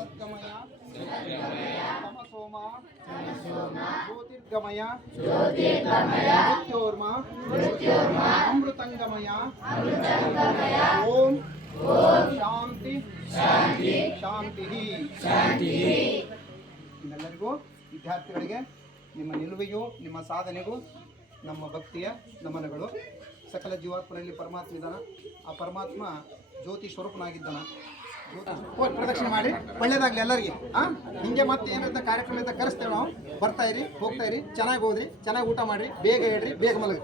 ಸದ್ಗಮಯ ತಮಸೋಮ ಜ್ಯೋತಿರ್ಗಮಯ ಮೃತ್ಯೋರ್ಮ ಅಮೃತಂಗಮಯ ಓಂ ಶಾಂತಿ ಶಾಂತಿ. ನಿಮ್ಮೆಲ್ಲರಿಗೂ ವಿದ್ಯಾರ್ಥಿಗಳಿಗೆ ನಿಮ್ಮ ನಿಲುವಿಗೂ ನಿಮ್ಮ ಸಾಧನೆಗೂ ನಮ್ಮ ಭಕ್ತಿಯ ನಮನಗಳು. ಸಕಲ ಜೀವಾತ್ಮನಲ್ಲಿ ಪರಮಾತ್ಮ ಇದ್ದಾನ. ಆ ಪರಮಾತ್ಮ ಜ್ಯೋತಿ ಸ್ವರೂಪನಾಗಿದ್ದಾನ. ಪ್ರದಕ್ಷಿಣೆ ಮಾಡಿ ಒಳ್ಳೇದಾಗಲಿ ಎಲ್ಲರಿಗೆ. ಹಿಂಗೆ ಮತ್ತೆ ಏನಂತ ಕಾರ್ಯಕ್ರಮದಿಂದ ಕರೆಸ್ತೇವೆ ನಾವು. ಬರ್ತಾ ಇರಿ, ಹೋಗ್ತಾ ಇರಿ, ಚೆನ್ನಾಗಿ ಓದ್ರಿ, ಚೆನ್ನಾಗಿ ಊಟ ಮಾಡಿರಿ, ಬೇಗ ಹೇಳ್ರಿ, ಬೇಗ ಮಲಗಿ.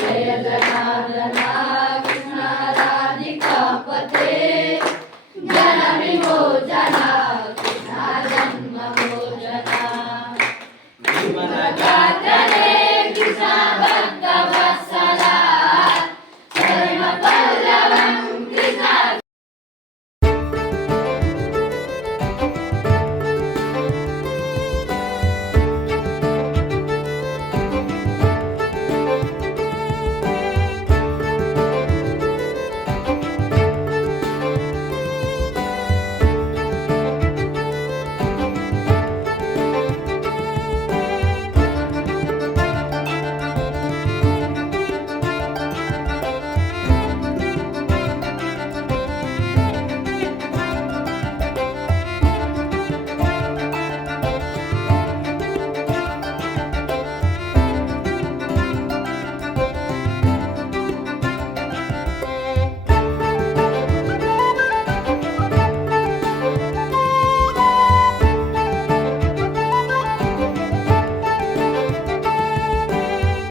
Jaya Jana